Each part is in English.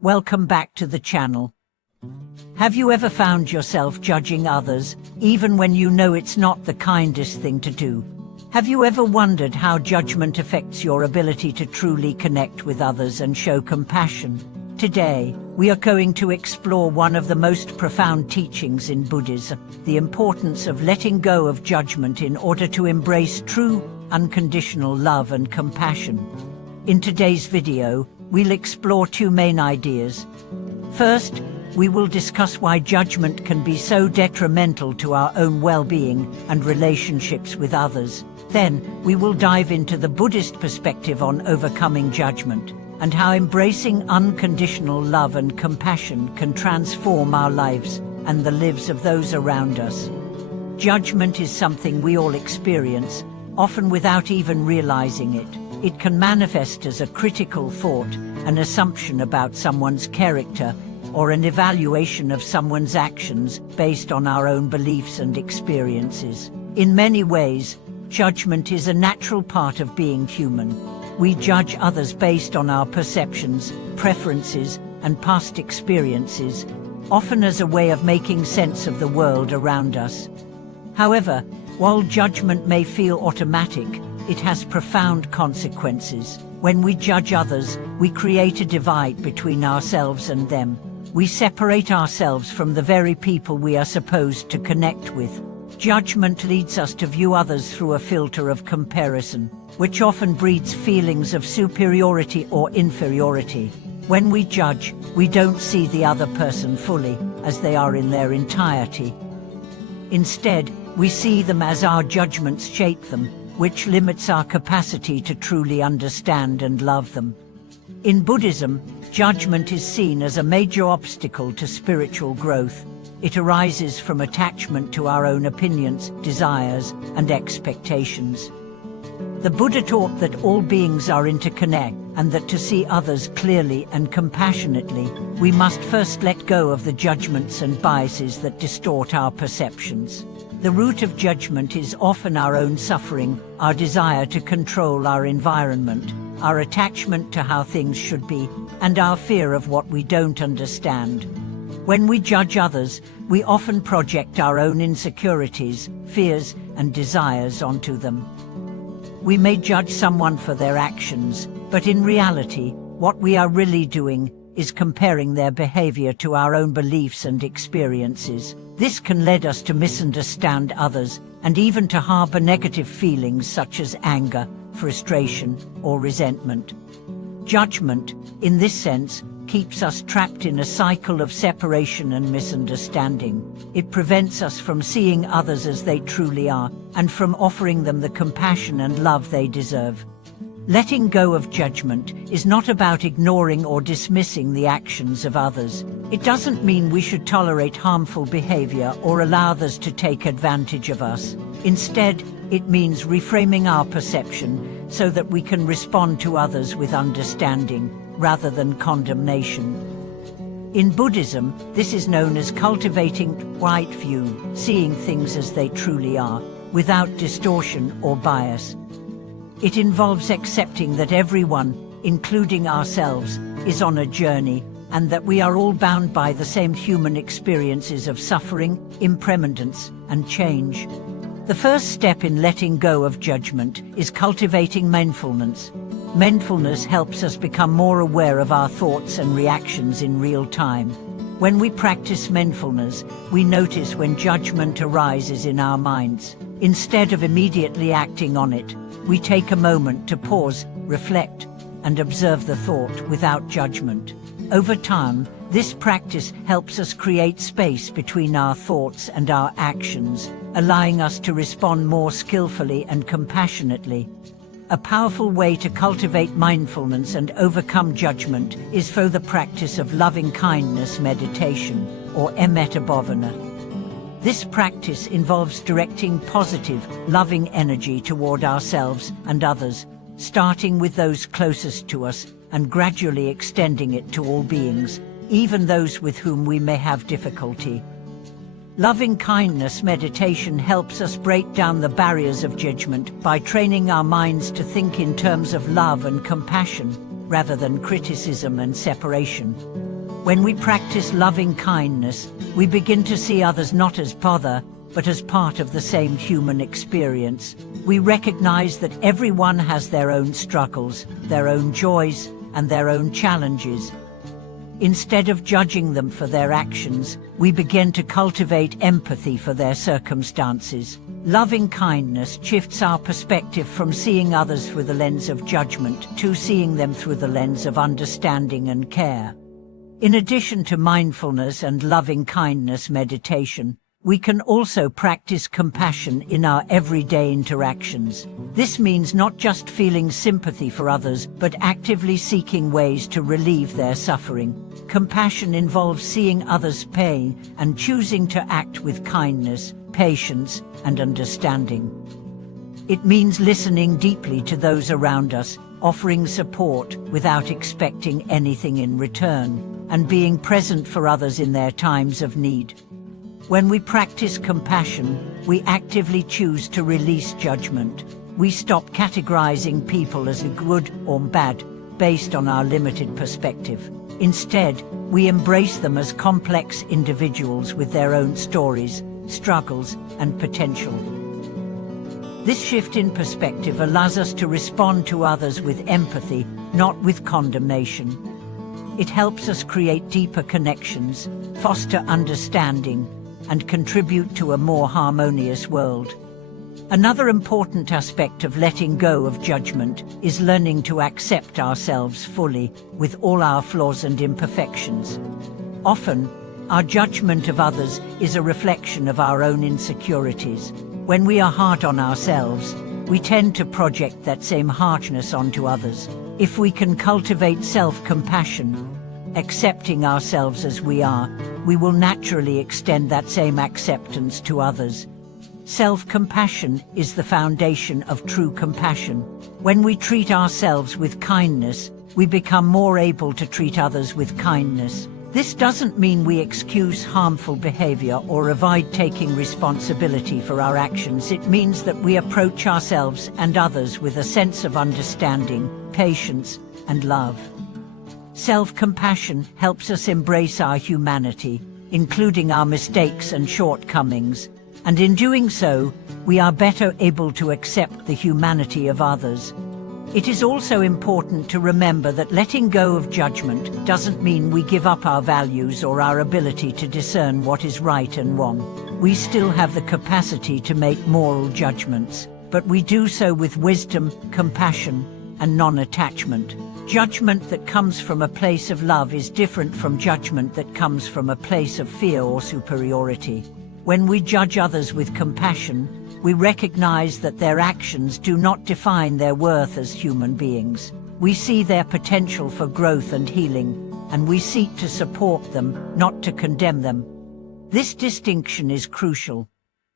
Welcome back to the channel. Have you ever found yourself judging others, even when you know it's not the kindest thing to do? Have you ever wondered how judgment affects your ability to truly connect with others and show compassion? Today, we are going to explore one of the most profound teachings in Buddhism, the importance of letting go of judgment in order to embrace true, unconditional love and compassion. In today's video, we'll explore two main ideas. First, we will discuss why judgment can be so detrimental to our own well-being and relationships with others. Then, we will dive into the Buddhist perspective on overcoming judgment, and how embracing unconditional love and compassion can transform our lives and the lives of those around us. Judgment is something we all experience, often without even realizing it. It can manifest as a critical thought, an assumption about someone's character, or an evaluation of someone's actions based on our own beliefs and experiences. In many ways, judgment is a natural part of being human. We judge others based on our perceptions, preferences, and past experiences, often as a way of making sense of the world around us. However, while judgment may feel automatic, it has profound consequences. When we judge others, we create a divide between ourselves and them. We separate ourselves from the very people we are supposed to connect with. Judgment leads us to view others through a filter of comparison, which often breeds feelings of superiority or inferiority. When we judge, we don't see the other person fully, as they are in their entirety. Instead, we see them as our judgments shape them, which limits our capacity to truly understand and love them. In Buddhism, judgment is seen as a major obstacle to spiritual growth. It arises from attachment to our own opinions, desires, and expectations. The Buddha taught that all beings are interconnected, and that to see others clearly and compassionately, we must first let go of the judgments and biases that distort our perceptions. The root of judgment is often our own suffering, our desire to control our environment, our attachment to how things should be, and our fear of what we don't understand. When we judge others, we often project our own insecurities, fears, and desires onto them. We may judge someone for their actions, but in reality, what we are really doing is comparing their behavior to our own beliefs and experiences. This can lead us to misunderstand others and even to harbor negative feelings such as anger, frustration, or resentment. Judgment, in this sense, keeps us trapped in a cycle of separation and misunderstanding. It prevents us from seeing others as they truly are and from offering them the compassion and love they deserve. Letting go of judgment is not about ignoring or dismissing the actions of others. It doesn't mean we should tolerate harmful behavior or allow others to take advantage of us. Instead, it means reframing our perception so that we can respond to others with understanding rather than condemnation. In Buddhism, this is known as cultivating right view, seeing things as they truly are, without distortion or bias. It involves accepting that everyone, including ourselves, is on a journey, and that we are all bound by the same human experiences of suffering, impermanence, and change. The first step in letting go of judgment is cultivating mindfulness. Mindfulness helps us become more aware of our thoughts and reactions in real time. When we practice mindfulness, we notice when judgment arises in our minds. Instead of immediately acting on it, we take a moment to pause, reflect, and observe the thought without judgment. Over time, this practice helps us create space between our thoughts and our actions, allowing us to respond more skillfully and compassionately. A powerful way to cultivate mindfulness and overcome judgment is through the practice of loving-kindness meditation, or metta bhavana. This practice involves directing positive, loving energy toward ourselves and others, starting with those closest to us and gradually extending it to all beings, even those with whom we may have difficulty. Loving-kindness meditation helps us break down the barriers of judgment by training our minds to think in terms of love and compassion, rather than criticism and separation. When we practice loving kindness, we begin to see others not as bother, but as part of the same human experience. We recognize that everyone has their own struggles, their own joys, and their own challenges. Instead of judging them for their actions, we begin to cultivate empathy for their circumstances. Loving kindness shifts our perspective from seeing others through the lens of judgment to seeing them through the lens of understanding and care. In addition to mindfulness and loving kindness meditation, we can also practice compassion in our everyday interactions. This means not just feeling sympathy for others, but actively seeking ways to relieve their suffering. Compassion involves seeing others' pain and choosing to act with kindness, patience, and understanding. It means listening deeply to those around us, offering support without expecting anything in return, and being present for others in their times of need. When we practice compassion, we actively choose to release judgment. We stop categorizing people as good or bad based on our limited perspective. Instead, we embrace them as complex individuals with their own stories, struggles, and potential. This shift in perspective allows us to respond to others with empathy, not with condemnation. It helps us create deeper connections, foster understanding, and contribute to a more harmonious world. Another important aspect of letting go of judgment is learning to accept ourselves fully, with all our flaws and imperfections. Often, our judgment of others is a reflection of our own insecurities. When we are hard on ourselves, we tend to project that same harshness onto others. If we can cultivate self-compassion, accepting ourselves as we are, we will naturally extend that same acceptance to others. Self-compassion is the foundation of true compassion. When we treat ourselves with kindness, we become more able to treat others with kindness. This doesn't mean we excuse harmful behavior or avoid taking responsibility for our actions. It means that we approach ourselves and others with a sense of understanding, patience, and love. Self-compassion helps us embrace our humanity, including our mistakes and shortcomings, and in doing so, we are better able to accept the humanity of others. It is also important to remember that letting go of judgment doesn't mean we give up our values or our ability to discern what is right and wrong. We still have the capacity to make moral judgments, but we do so with wisdom, compassion, and non-attachment. Judgment that comes from a place of love is different from judgment that comes from a place of fear or superiority. When we judge others with compassion, we recognize that their actions do not define their worth as human beings. We see their potential for growth and healing, and we seek to support them, not to condemn them. This distinction is crucial.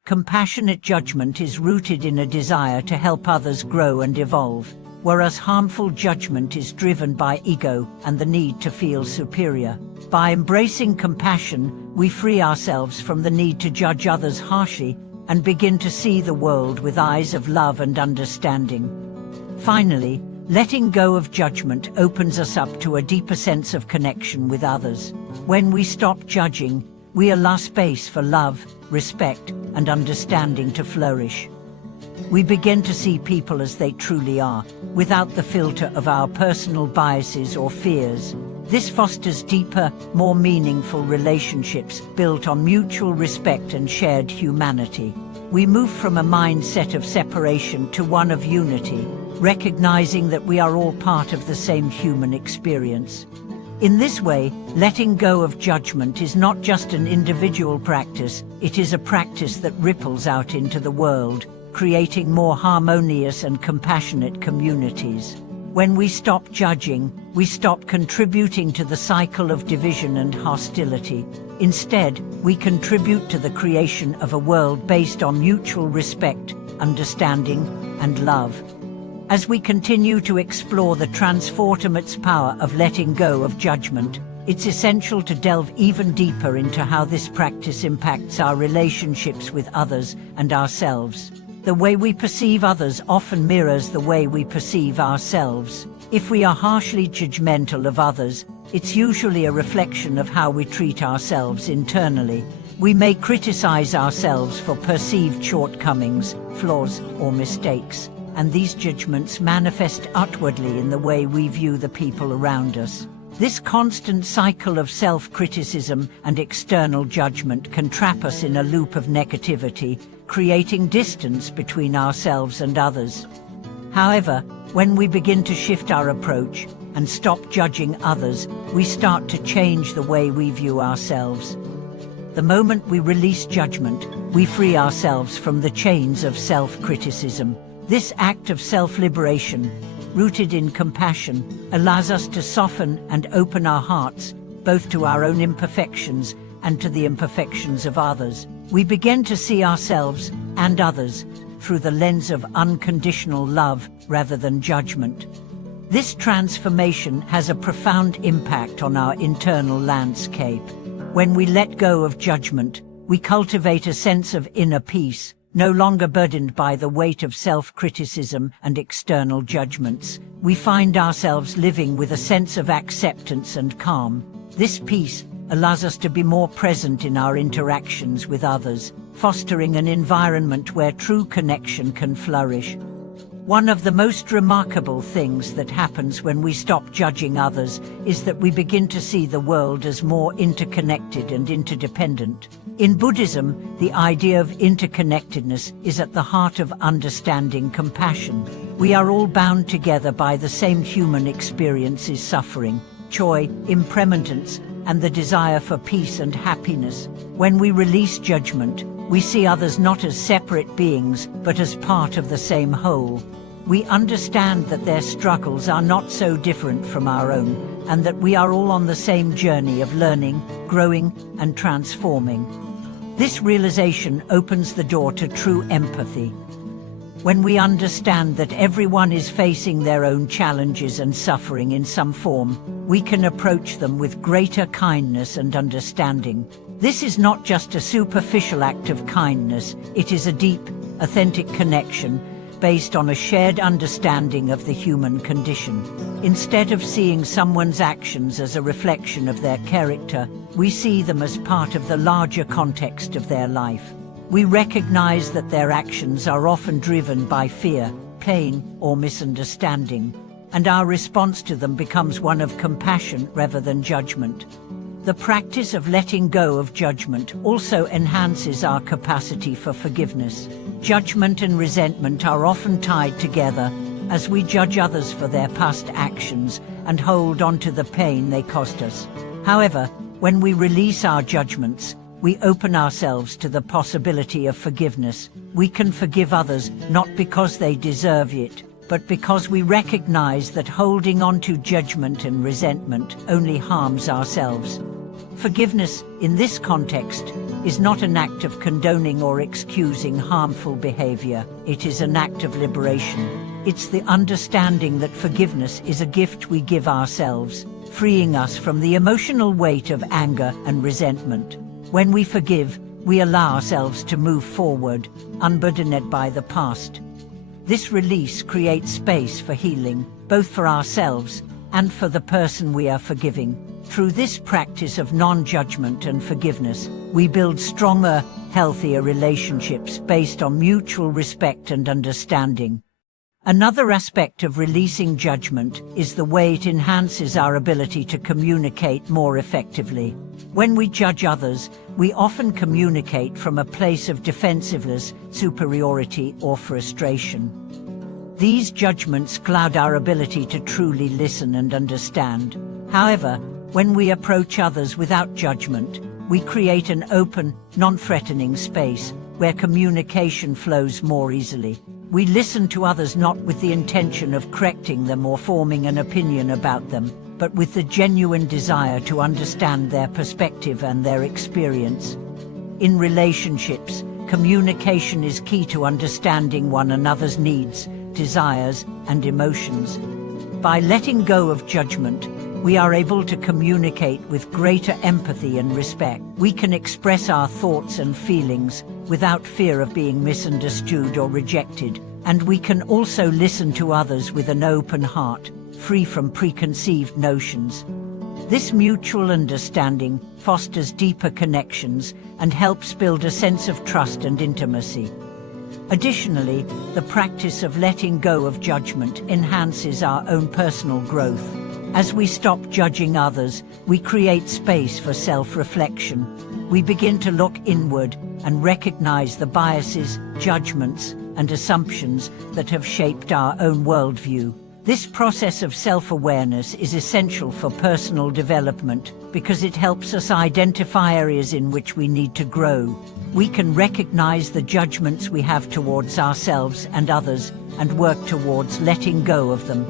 Compassionate judgment is rooted in a desire to help others grow and evolve, whereas harmful judgment is driven by ego and the need to feel superior. By embracing compassion, we free ourselves from the need to judge others harshly and begin to see the world with eyes of love and understanding. Finally, letting go of judgment opens us up to a deeper sense of connection with others. When we stop judging, we allow space for love, respect, and understanding to flourish. We begin to see people as they truly are, without the filter of our personal biases or fears. This fosters deeper, more meaningful relationships built on mutual respect and shared humanity. We move from a mindset of separation to one of unity, recognizing that we are all part of the same human experience. In this way, letting go of judgment is not just an individual practice, it is a practice that ripples out into the world, creating more harmonious and compassionate communities. When we stop judging, we stop contributing to the cycle of division and hostility. Instead, we contribute to the creation of a world based on mutual respect, understanding, and love. As we continue to explore the transformative power of letting go of judgment, it's essential to delve even deeper into how this practice impacts our relationships with others and ourselves. The way we perceive others often mirrors the way we perceive ourselves. If we are harshly judgmental of others, It's usually a reflection of how we treat ourselves internally. We may criticize ourselves for perceived shortcomings, flaws, or mistakes, and these judgments manifest outwardly in the way we view the people around us. This constant cycle of self-criticism and external judgment can trap us in a loop of negativity, creating distance between ourselves and others. However, when we begin to shift our approach and stop judging others, we start to change the way we view ourselves. The moment we release judgment, we free ourselves from the chains of self-criticism. This act of self-liberation, rooted in compassion, allows us to soften and open our hearts, both to our own imperfections and to the imperfections of others. We begin to see ourselves and others through the lens of unconditional love rather than judgment. This transformation has a profound impact on our internal landscape. When we let go of judgment, we cultivate a sense of inner peace, no longer burdened by the weight of self-criticism and external judgments. We find ourselves living with a sense of acceptance and calm. This peace allows us to be more present in our interactions with others, fostering an environment where true connection can flourish. One of the most remarkable things that happens when we stop judging others is that we begin to see the world as more interconnected and interdependent. In Buddhism, the idea of interconnectedness is at the heart of understanding compassion. We are all bound together by the same human experiences: suffering, joy, impermanence, and the desire for peace and happiness. When we release judgment, we see others not as separate beings, but as part of the same whole. We understand that their struggles are not so different from our own, and that we are all on the same journey of learning, growing, and transforming. This realization opens the door to true empathy. When we understand that everyone is facing their own challenges and suffering in some form, we can approach them with greater kindness and understanding. This is not just a superficial act of kindness, it is a deep, authentic connection based on a shared understanding of the human condition. Instead of seeing someone's actions as a reflection of their character, we see them as part of the larger context of their life. We recognize that their actions are often driven by fear, pain, or misunderstanding, and our response to them becomes one of compassion rather than judgment. The practice of letting go of judgment also enhances our capacity for forgiveness. Judgment and resentment are often tied together as we judge others for their past actions and hold on to the pain they caused us. However, when we release our judgments, we open ourselves to the possibility of forgiveness. We can forgive others not because they deserve it, but because we recognize that holding on to judgment and resentment only harms ourselves. Forgiveness, in this context, is not an act of condoning or excusing harmful behavior. It is an act of liberation. It's the understanding that forgiveness is a gift we give ourselves, freeing us from the emotional weight of anger and resentment. When we forgive, we allow ourselves to move forward, unburdened by the past. This release creates space for healing, both for ourselves and for the person we are forgiving. Through this practice of non-judgment and forgiveness, we build stronger, healthier relationships based on mutual respect and understanding. Another aspect of releasing judgment is the way it enhances our ability to communicate more effectively. When we judge others, we often communicate from a place of defensiveness, superiority, or frustration. These judgments cloud our ability to truly listen and understand. However, when we approach others without judgment, we create an open, non-threatening space where communication flows more easily. We listen to others not with the intention of correcting them or forming an opinion about them, but with the genuine desire to understand their perspective and their experience. In relationships, communication is key to understanding one another's needs, desires, and emotions. By letting go of judgment, we are able to communicate with greater empathy and respect. We can express our thoughts and feelings without fear of being misunderstood or rejected, and we can also listen to others with an open heart, free from preconceived notions. This mutual understanding fosters deeper connections and helps build a sense of trust and intimacy. Additionally, the practice of letting go of judgment enhances our own personal growth. As we stop judging others, we create space for self-reflection. We begin to look inward and recognize the biases, judgments, and assumptions that have shaped our own worldview. This process of self-awareness is essential for personal development because it helps us identify areas in which we need to grow. We can recognize the judgments we have towards ourselves and others and work towards letting go of them.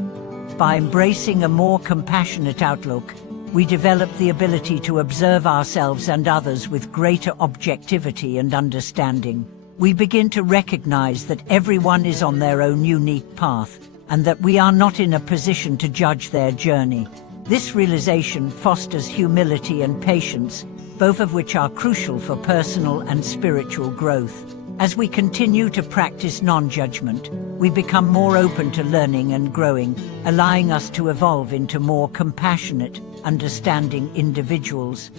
By embracing a more compassionate outlook, we develop the ability to observe ourselves and others with greater objectivity and understanding. We begin to recognize that everyone is on their own unique path, and that we are not in a position to judge their journey. This realization fosters humility and patience, both of which are crucial for personal and spiritual growth. As we continue to practice non-judgment, we become more open to learning and growing, allowing us to evolve into more compassionate, understanding individuals.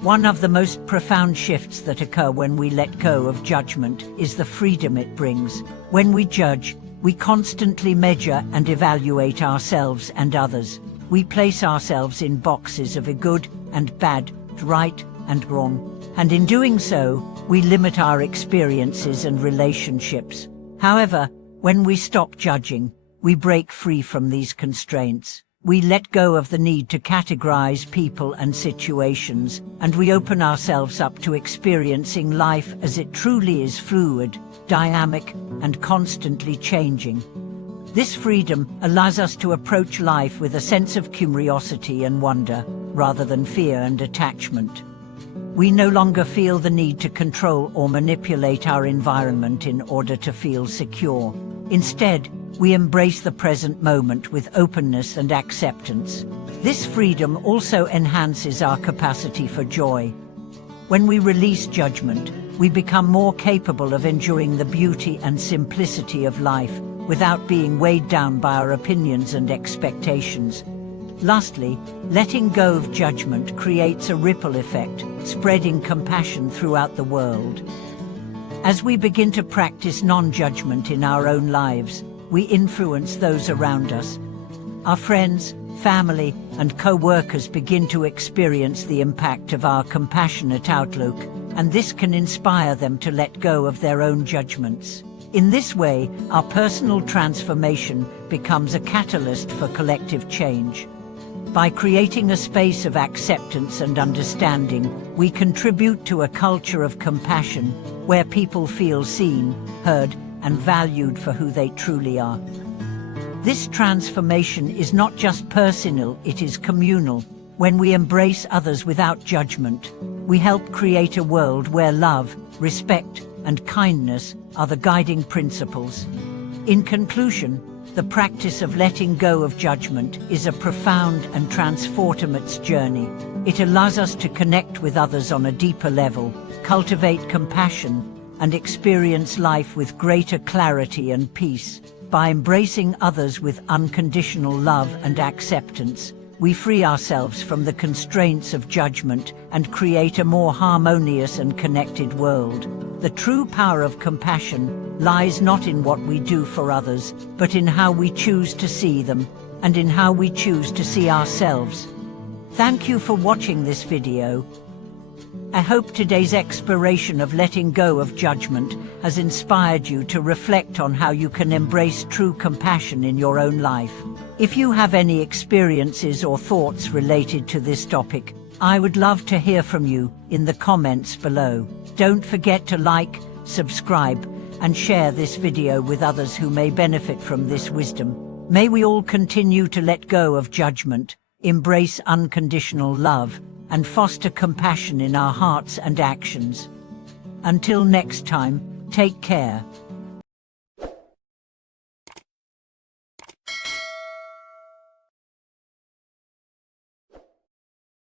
One of the most profound shifts that occur when we let go of judgment is the freedom it brings. When we judge, we constantly measure and evaluate ourselves and others. We place ourselves in boxes of good and bad, right and wrong, and in doing so, we limit our experiences and relationships. However, when we stop judging, we break free from these constraints. We let go of the need to categorize people and situations, and we open ourselves up to experiencing life as it truly is: fluid, dynamic, and constantly changing. This freedom allows us to approach life with a sense of curiosity and wonder, rather than fear and attachment. We no longer feel the need to control or manipulate our environment in order to feel secure. Instead, we embrace the present moment with openness and acceptance. This freedom also enhances our capacity for joy. When we release judgment, we become more capable of enjoying the beauty and simplicity of life without being weighed down by our opinions and expectations. Lastly, letting go of judgment creates a ripple effect, spreading compassion throughout the world. As we begin to practice non-judgment in our own lives, we influence those around us. Our friends, family, and co-workers begin to experience the impact of our compassionate outlook, and this can inspire them to let go of their own judgments. In this way, our personal transformation becomes a catalyst for collective change. By creating a space of acceptance and understanding, we contribute to a culture of compassion where people feel seen, heard, and valued for who they truly are. This transformation is not just personal, it is communal. When we embrace others without judgment, we help create a world where love, respect, and kindness are the guiding principles. In conclusion, the practice of letting go of judgment is a profound and transformative journey. It allows us to connect with others on a deeper level, cultivate compassion, and experience life with greater clarity and peace. By embracing others with unconditional love and acceptance, we free ourselves from the constraints of judgment and create a more harmonious and connected world. The true power of compassion lies not in what we do for others, but in how we choose to see them, and in how we choose to see ourselves. Thank you for watching this video. I hope today's exploration of letting go of judgment has inspired you to reflect on how you can embrace true compassion in your own life. If you have any experiences or thoughts related to this topic, I would love to hear from you in the comments below. Don't forget to like, subscribe, and share this video with others who may benefit from this wisdom. May we all continue to let go of judgment, embrace unconditional love, and foster compassion in our hearts and actions. Until next time, take care.